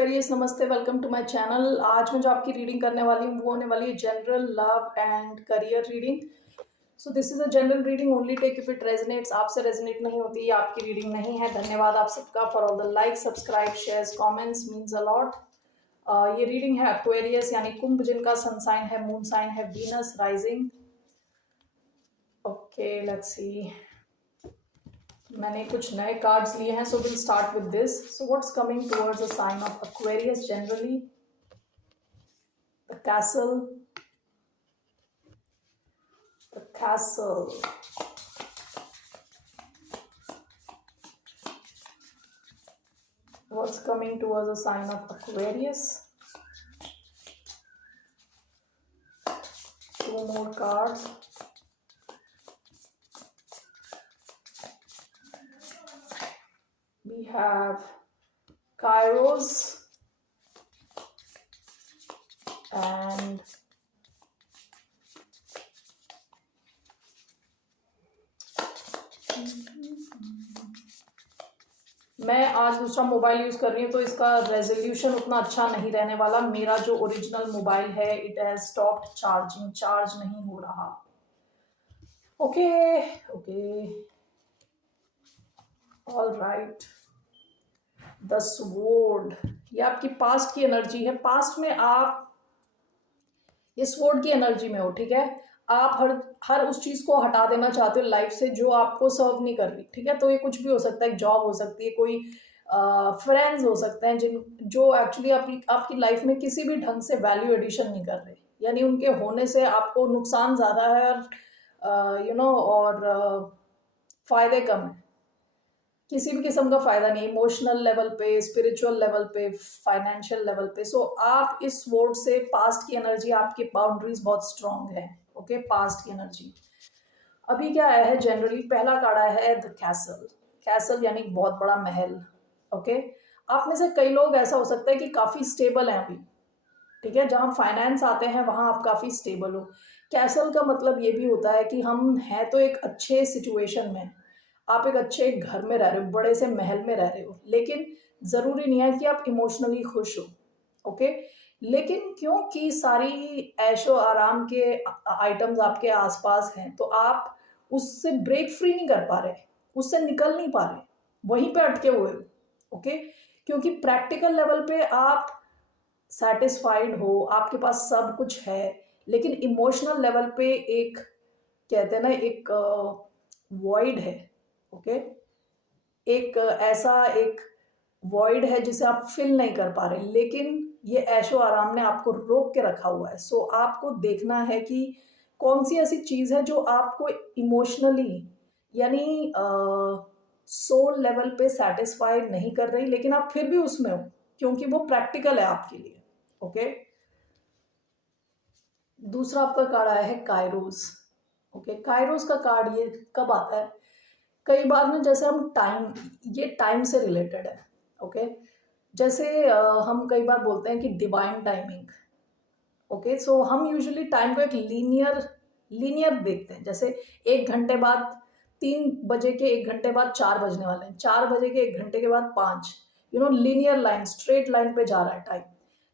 Aquarius, नमस्ते, welcome to my channel. आज मैं जो आपकी रीडिंग करने वाली हूँ वो होने वाली है general love and career reading. So this is a general reading, only take if it resonates. आपसे रेजोनेट नहीं होती, ये आपकी रीडिंग नहीं है। धन्यवाद आप सबका for all the like, subscribe, shares, comments, means a lot. ये रीडिंग है एक्वेरियस यानी कुंभ, जिनका सन साइन है, मून साइन है Venus rising. Okay, let's see. मैंने कुछ नए कार्ड्स लिए हैं, so will start with this. So what's coming towards a sign of Aquarius generally? The castle, the castle. What's coming towards a sign of Aquarius? Two more cards. We have Kairos and मैं आज दूसरा mobile use कर रही हूँ तो इसका resolution उतना अच्छा नहीं रहने वाला। मेरा जो ओरिजिनल मोबाइल है it has stopped charging, charge नहीं हो रहा। Okay okay, all right. The sword, ये आपकी पास्ट की एनर्जी है। पास्ट में आप ये स्वॉर्ड की एनर्जी में हो, ठीक है। आप हर उस चीज़ को हटा देना चाहते हो लाइफ से जो आपको सर्व नहीं कर रही, ठीक है। तो ये कुछ भी हो सकता है, जॉब हो सकती है, कोई फ्रेंड्स हो सकते हैं जिन जो एक्चुअली आपकी लाइफ में किसी भी ढंग से वैल्यू एडिशन नहीं कर रहे, यानी उनके होने से आपको नुकसान ज़्यादा है और फायदे कम है। किसी भी किस्म का फायदा नहीं, इमोशनल लेवल पे, स्पिरिचुअल लेवल पे, फाइनेंशियल लेवल पे। सो आप इस वर्ड से पास्ट की एनर्जी, आपकी बाउंड्रीज बहुत स्ट्रांग है। ओके, पास्ट की एनर्जी। अभी क्या आया है जनरली? पहला कार्ड आया है द कैसल। कैसल यानी बहुत बड़ा महल। ओके, आप में से कई लोग ऐसा हो सकता है कि काफी स्टेबल हैं अभी, ठीक है। जहाँ फाइनेंस आते हैं वहां आप काफी स्टेबल हो। कैसल का मतलब ये भी होता है कि हम हैं तो एक अच्छे सिचुएशन में, आप एक अच्छे घर में रह रहे हो, बड़े से महल में रह रहे हो, लेकिन जरूरी नहीं है कि आप इमोशनली खुश हो। ओके, लेकिन क्योंकि सारी ऐशो आराम के आइटम्स आपके आसपास हैं तो आप उससे ब्रेक फ्री नहीं कर पा रहे, उससे निकल नहीं पा रहे, वहीं पे अटके हुए हो। ओके, क्योंकि प्रैक्टिकल लेवल पे आप सेटिस्फाइड हो, आपके पास सब कुछ है, लेकिन इमोशनल लेवल पे एक, कहते हैं ना, एक वॉइड है। ओके, एक ऐसा एक वॉइड है जिसे आप फिल नहीं कर पा रहे, लेकिन ये ऐशो आराम ने आपको रोक के रखा हुआ है। सो आपको देखना है कि कौन सी ऐसी चीज है जो आपको इमोशनली यानी सोल लेवल पे सेटिस्फाइड नहीं कर रही, लेकिन आप फिर भी उसमें हो क्योंकि वो प्रैक्टिकल है आपके लिए। ओके, दूसरा आपका कार्ड आया है काइरोस। ओके, काइरोस का कार्ड ये कब आता है? कई बार ना, जैसे हम टाइम, ये टाइम से रिलेटेड है। ओके, जैसे हम कई बार बोलते हैं कि डिवाइन टाइमिंग। ओके, सो हम यूजुअली टाइम को एक लीनियर लीनियर देखते हैं। जैसे 1 घंटे बाद 3 बजे के 1 घंटे बाद 4 बजने वाले हैं, 4 बजे के 1 घंटे के बाद 5, लीनियर लाइन, स्ट्रेट लाइन पे जा रहा है टाइम।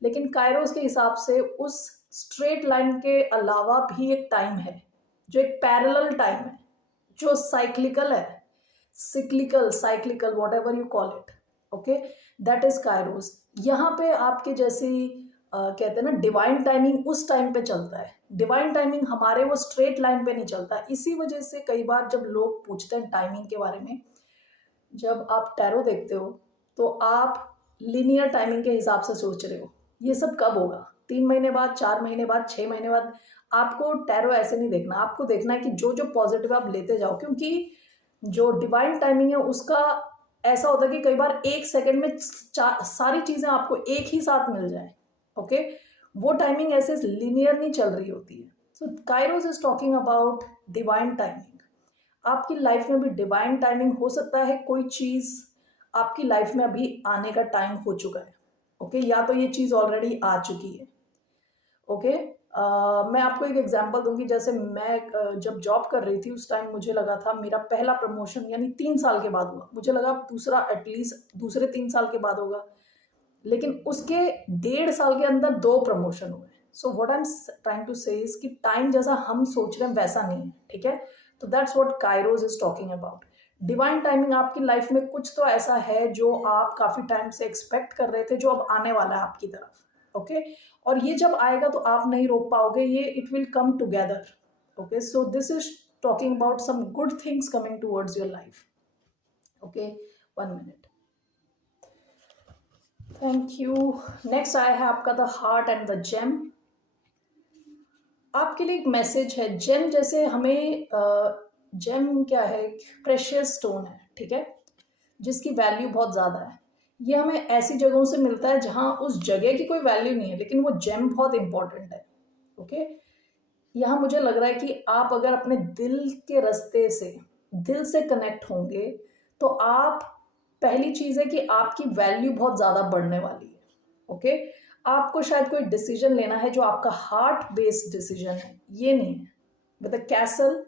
लेकिन कायरोस के हिसाब से उस स्ट्रेट लाइन के अलावा भी एक टाइम है जो एक पैरेलल टाइम है, जो साइक्लिकल है, cyclical, cyclical, what ever you call it. Okay, that is Kairos. यहाँ पे आपके जैसी कहते हैं ना, डिवाइन टाइमिंग उस टाइम पे चलता है। डिवाइन टाइमिंग हमारे वो स्ट्रेट लाइन पे नहीं चलता। इसी वजह से कई बार जब लोग पूछते हैं टाइमिंग के बारे में, जब आप टैरो देखते हो तो आप लिनियर टाइमिंग के हिसाब से सोच रहे हो ये सब कब होगा, 3 महीने बाद, 4 महीने बाद, 6 महीने बाद। आपको टैरो ऐसे नहीं देखना, आपको देखना है कि जो जो पॉजिटिव आप लेते जाओ, क्योंकि जो डिवाइन टाइमिंग है उसका ऐसा होता है कि कई बार 1 सेकंड में सारी चीजें आपको एक ही साथ मिल जाए। ओके, वो टाइमिंग ऐसे लिनियर नहीं चल रही होती है। So Kairos is talking about divine timing. आपकी लाइफ में भी डिवाइन टाइमिंग हो सकता है, कोई चीज आपकी लाइफ में अभी आने का टाइम हो चुका है। ओके, या तो ये चीज ऑलरेडी आ चुकी है। ओके, मैं आपको एक एग्जांपल दूंगी। जैसे मैं जब जॉब कर रही थी उस टाइम मुझे लगा था मेरा पहला प्रमोशन यानी 3 साल के बाद हुआ, मुझे लगा दूसरा एटलीस्ट दूसरे 3 साल के बाद होगा, लेकिन उसके 1.5 साल के अंदर 2 प्रमोशन हुए। So what I am trying to say is कि टाइम जैसा हम सोच रहे हैं वैसा नहीं है, ठीक है। तो that's what Kairos is talking about. Divine timing आपकी लाइफ में कुछ तो ऐसा है जो आप काफी टाइम से एक्सपेक्ट कर रहे थे, जो अब आने वाला है आपकी तरफ, ओके। और ये जब आएगा तो आप नहीं रोक पाओगे, ये it will come together, okay. So this is talking about some good things coming towards your life, okay. 1 minute. Thank you. Next आया है आपका the heart and the gem. आपके लिए एक मैसेज है। जेम जैसे हमें जेम क्या है, प्रेशियस स्टोन है, ठीक है, जिसकी वैल्यू बहुत ज़्यादा है। ये हमें ऐसी जगहों से मिलता है जहाँ उस जगह की कोई वैल्यू नहीं है, लेकिन वो जेम बहुत इंपॉर्टेंट है, ओके। यहाँ मुझे लग रहा है कि आप अगर अपने दिल के रास्ते से, दिल से कनेक्ट होंगे, तो आप, पहली चीज़ है कि आपकी वैल्यू बहुत ज़्यादा बढ़ने वाली है, ओके। आपको शायद कोई डिसीजन लेना है जो आपका हार्ट बेस्ड डिसीजन है, ये नहीं है विद द कैसल।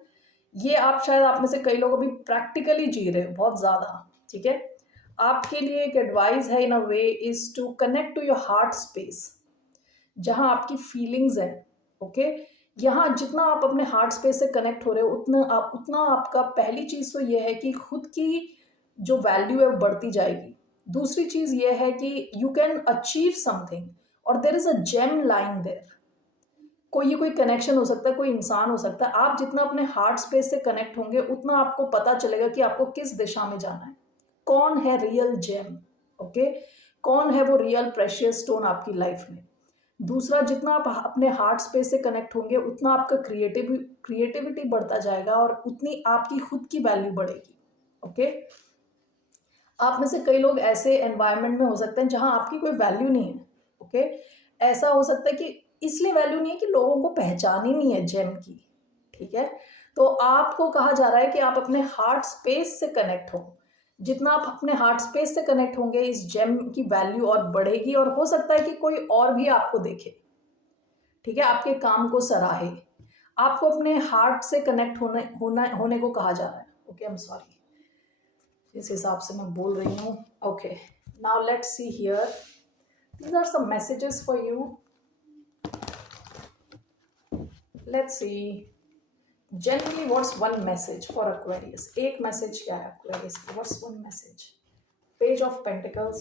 ये आप शायद, आप में से कई लोग अभी प्रैक्टिकली जी रहे हो बहुत ज़्यादा, ठीक है। आपके लिए एक एडवाइस है in a way is to connect to your heart space, जहाँ आपकी फीलिंग्स हैं, ओके। यहाँ जितना आप अपने हार्ट स्पेस से कनेक्ट हो रहे हो, उतना आपका, पहली चीज़ तो ये है कि खुद की जो वैल्यू है वो बढ़ती जाएगी। दूसरी चीज़ ये है कि यू कैन अचीव समथिंग, और there is a gem line there. कोई, ये कोई कनेक्शन हो सकता है, कोई इंसान हो सकता है। आप जितना अपने हार्ट स्पेस से कनेक्ट होंगे, उतना आपको पता चलेगा कि आपको किस दिशा में जाना है, कौन है रियल जेम, ओके, कौन है वो रियल प्रेशियस स्टोन आपकी लाइफ में। दूसरा, जितना आप अपने हार्ट स्पेस से कनेक्ट होंगे, उतना आपका क्रिएटिविटी बढ़ता जाएगा, और उतनी आपकी खुद की वैल्यू बढ़ेगी, ओके। आप में से कई लोग ऐसे एनवायरनमेंट में हो सकते हैं जहां आपकी कोई वैल्यू नहीं है, ओके। ऐसा हो सकता है कि इसलिए वैल्यू नहीं है कि लोगों को पहचान ही नहीं है जेम की, ठीक है। तो आपको कहा जा रहा है कि आप अपने हार्ट स्पेस से कनेक्ट हो। जितना आप अपने हार्ट स्पेस से कनेक्ट होंगे, इस जेम की वैल्यू और बढ़ेगी, और हो सकता है कि कोई और भी आपको देखे, ठीक है, आपके काम को सराहे। आपको अपने हार्ट से कनेक्ट होने को कहा जा रहा है, ओके। आई एम सॉरी, इस हिसाब से मैं बोल रही हूँ, okay. Now let's see here, these are some messages for you. Let's see, generally what's one message for Aquarius? एक मैसेज क्या है Aquarius की? What's one message? Page of Pentacles,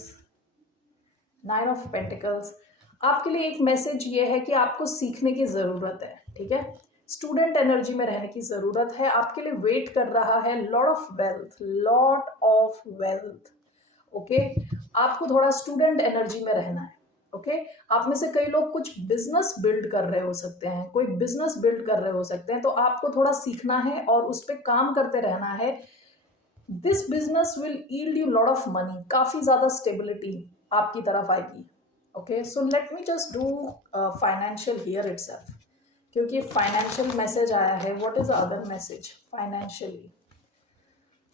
9 of Pentacles। आपके लिए एक मैसेज ये है कि आपको सीखने की ज़रूरत है, ठीक है। स्टूडेंट एनर्जी में रहने की ज़रूरत है। आपके लिए वेट कर रहा है लॉट ऑफ वेल्थ, ओके। आपको थोड़ा स्टूडेंट एनर्जी में रहना है, ओके। आप में से कई लोग कुछ बिजनेस बिल्ड कर रहे हो सकते हैं, कोई बिजनेस बिल्ड कर रहे हो सकते हैं, तो आपको थोड़ा सीखना है और उस पर काम करते रहना है। This business will yield you lot of money, काफ़ी ज़्यादा स्टेबिलिटी आपकी तरफ आएगी, okay. So let me just do financial here itself, क्योंकि फाइनेंशियल मैसेज आया है। What is the other message financially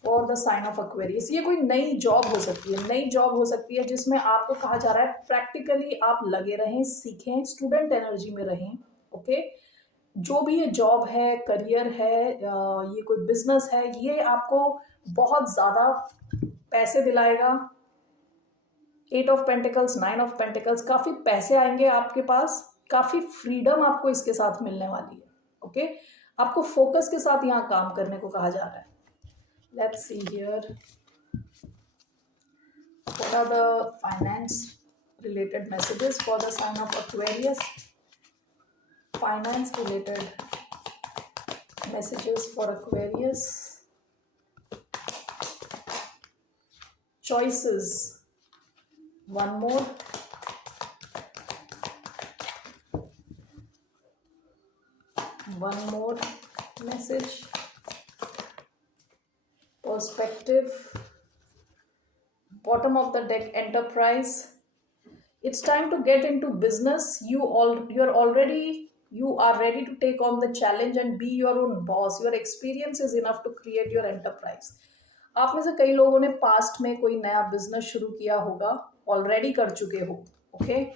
for the sign of Aquarius? ये कोई नई जॉब हो सकती है, नई जॉब हो सकती है जिसमें आपको कहा जा रहा है प्रैक्टिकली आप लगे रहें, सीखें, स्टूडेंट एनर्जी में रहें, ओके। जो भी ये जॉब है, करियर है, ये कोई बिजनेस है, ये आपको बहुत ज़्यादा पैसे दिलाएगा। 8 ऑफ पेंटिकल्स, 9 ऑफ पेंटिकल्स, काफ़ी पैसे आएंगे आपके पास, काफ़ी फ्रीडम आपको इसके साथ मिलने वाली है, ओके। आपको फोकस के साथ यहाँ काम करने को कहा जा रहा है। Let's see here, what are the finance related messages for the sign of Aquarius? Finance related messages for Aquarius. Choices, one more. One more message. Perspective, bottom of the deck, enterprise. It's time to get into business. You are ready to take on the challenge and be your own boss. Your experience is enough to create your enterprise. आप में से कई लोगों ने past में कोई नया business शुरू किया होगा, ऑलरेडी कर चुके हो, ओके।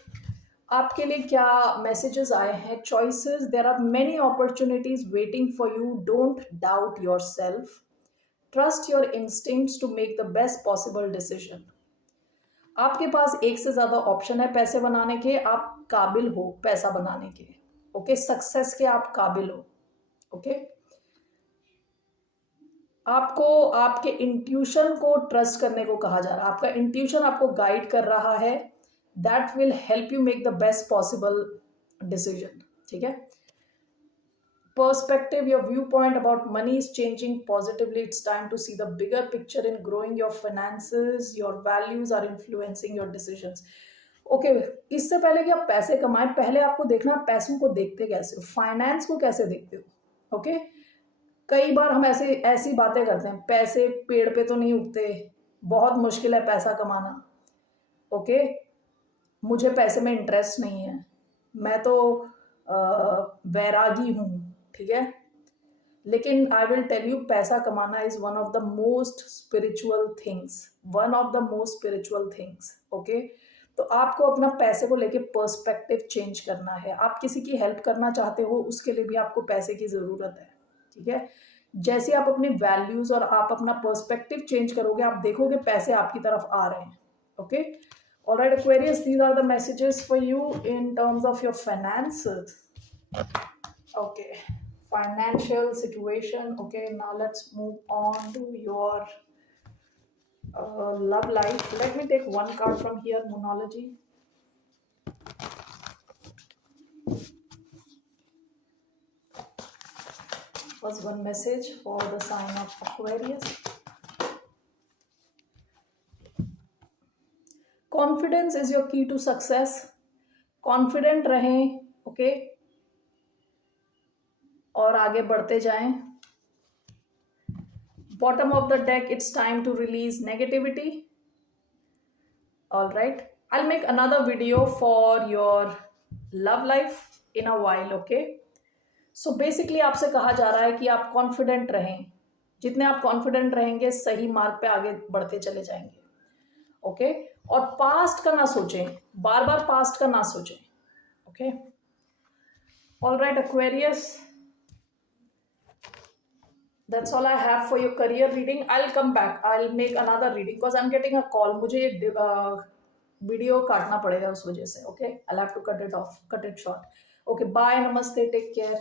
आपके लिए क्या मैसेजेस आए हैं? Choices, there are many opportunities waiting for you, don't doubt yourself, trust your instincts to make the best possible decision. आपके पास एक से ज़्यादा ऑप्शन है पैसे बनाने के, आप काबिल हो पैसा बनाने के, ओके, सक्सेस के आप काबिल हो, ओके। आपको आपके इंट्यूशन को ट्रस्ट करने को कहा जा रहा है, आपका इंट्यूशन आपको गाइड कर रहा है, that will help you make the best possible decision, ठीक है। Perspective, your viewpoint about money is changing positively. It's time to see the bigger picture in growing your finances. Your values are influencing your decisions. Okay इससे पहले कि आप पैसे कमाएं, पहले आपको देखना आप पैसों को देखते कैसे हो, फाइनेंस को कैसे देखते हो, ओके। कई बार हम ऐसे ऐसी बातें करते हैं, पैसे पेड़ पे तो नहीं उगते, बहुत मुश्किल है पैसा कमाना, ओके, मुझे पैसे में इंटरेस्ट नहीं है, मैं तो वैरागी हूँ, ठीक है। लेकिन आई विल टेल यू, पैसा कमाना is one of the most spiritual things, one of the most spiritual things, okay. तो आपको अपना पैसे को लेके पर्सपेक्टिव चेंज करना है। आप किसी की हेल्प करना चाहते हो, उसके लिए भी आपको पैसे की ज़रूरत है, ठीक है। जैसे आप अपनी वैल्यूज़ और आप अपना पर्सपेक्टिव चेंज करोगे, आप देखोगे पैसे आपकी तरफ आ रहे हैं, okay. Alright, Aquarius, these are the messages for you in terms of your finances. Okay, financial situation. Okay, now let's move on to your love life. Let me take one card from here, Moonology. Was one message for the sign of Aquarius. Confidence is your key to success. Confident रहें, okay, और आगे बढ़ते जाएं. Bottom of the deck, it's time to release negativity. All right, I'll make another video for your love life in a while, okay. So basically आपसे कहा जा रहा है कि आप कॉन्फिडेंट रहें, जितने आप कॉन्फिडेंट रहेंगे सही मार्ग पे आगे बढ़ते चले जाएंगे, ओके। और पास्ट का ना सोचें, बार बार पास्ट का ना सोचें, okay. All right Aquarius, that's all I have for your career reading. I'll come back, I'll make another reading because I'm getting a call. मुझे वीडियो काटना पड़ेगा उस वजह से, okay. I'll have to cut it off, cut it short. Okay, bye, namaste, take care.